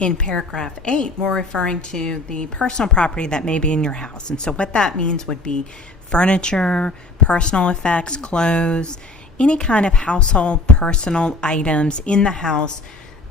In paragraph 8, we're referring to the personal property that may be in your house. And so what that means would be furniture, personal effects, clothes, any kind of household personal items in the house.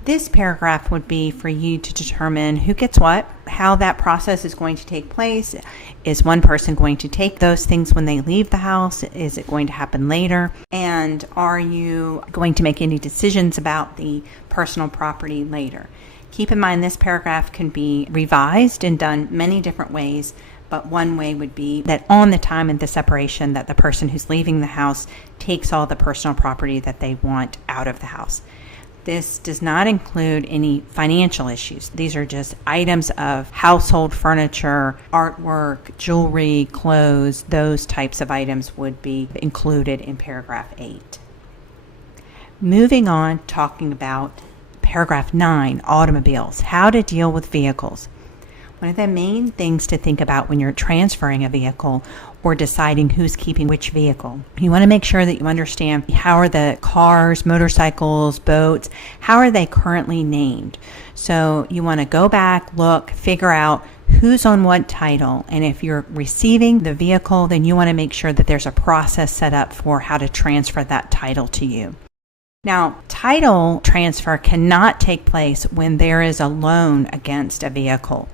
This paragraph would be for you to determine who gets what, how that process is going to take place. Is one person going to take those things when they leave the house? Is it going to happen later? And are you going to make any decisions about the personal property later? Keep in mind this paragraph can be revised and done many different ways, but one way would be that on the time of the separation that the person who's leaving the house takes all the personal property that they want out of the house. This does not include any financial issues. These are just items of household furniture, artwork, jewelry, clothes. Those types of items would be included in paragraph 8. Moving on, talking about paragraph 9, automobiles, how to deal with vehicles. One of the main things to think about when you're transferring a vehicle or deciding who's keeping which vehicle, you want to make sure that you understand how are the cars, motorcycles, boats, how are they currently named. So you want to go back, look, figure out who's on what title. And if you're receiving the vehicle, then you want to make sure that there's a process set up for how to transfer that title to you. Now, title transfer cannot take place when there is a loan against a vehicle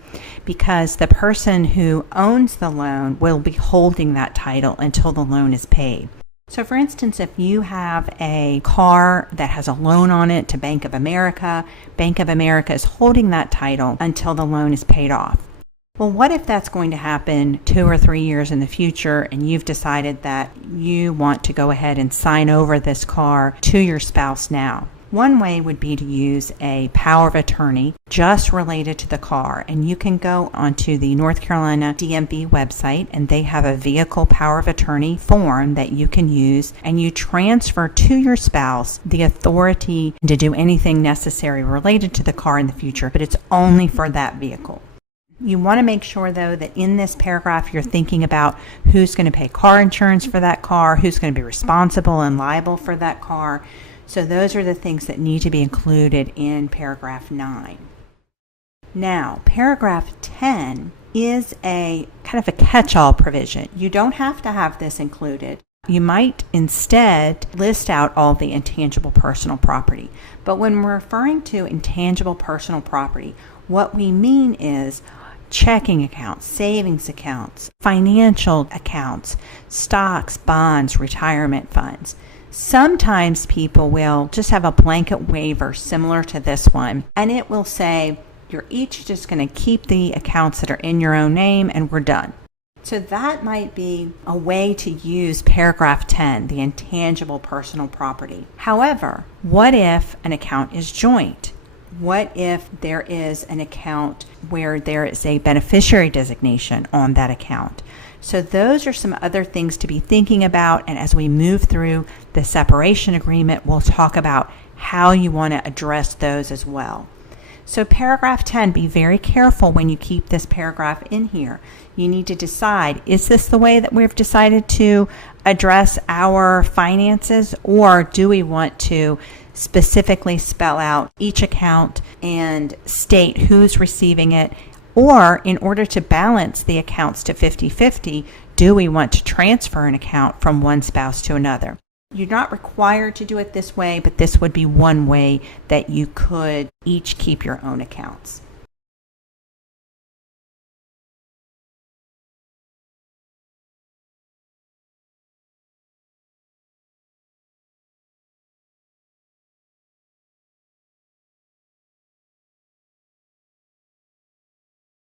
because the person who owns the loan will be holding that title until the loan is paid. So for instance, if you have a car that has a loan on it to Bank of America is holding that title until the loan is paid off. Well, what if that's going to happen 2 or 3 years in the future and you've decided that you want to go ahead and sign over this car to your spouse now? One way would be to use a power of attorney just related to the car. And you can go onto the North Carolina DMV website and they have a vehicle power of attorney form that you can use, and you transfer to your spouse the authority to do anything necessary related to the car in the future, but it's only for that vehicle. You want to make sure, though, that in this paragraph you're thinking about who's going to pay car insurance for that car, who's going to be responsible and liable for that car. So those are the things that need to be included in paragraph 9. Now, paragraph 10 is a kind of a catch-all provision. You don't have to have this included. You might instead list out all the intangible personal property. But when we're referring to intangible personal property, what we mean is checking accounts, savings accounts, financial accounts, stocks, bonds, retirement funds. Sometimes people will just have a blanket waiver similar to this one, and it will say, you're each just going to keep the accounts that are in your own name and we're done. So that might be a way to use paragraph 10, the intangible personal property. However, what if an account is joint? What if there is an account where there is a beneficiary designation on that account? So those are some other things to be thinking about. And as we move through the separation agreement, we'll talk about how you want to address those as well. So paragraph 10, be very careful when you keep this paragraph in here. You need to decide, is this the way that we've decided to address our finances, or do we want to specifically spell out each account and state who's receiving it? Or in order to balance the accounts to 50-50, do we want to transfer an account from one spouse to another? You're not required to do it this way, but this would be one way that you could each keep your own accounts.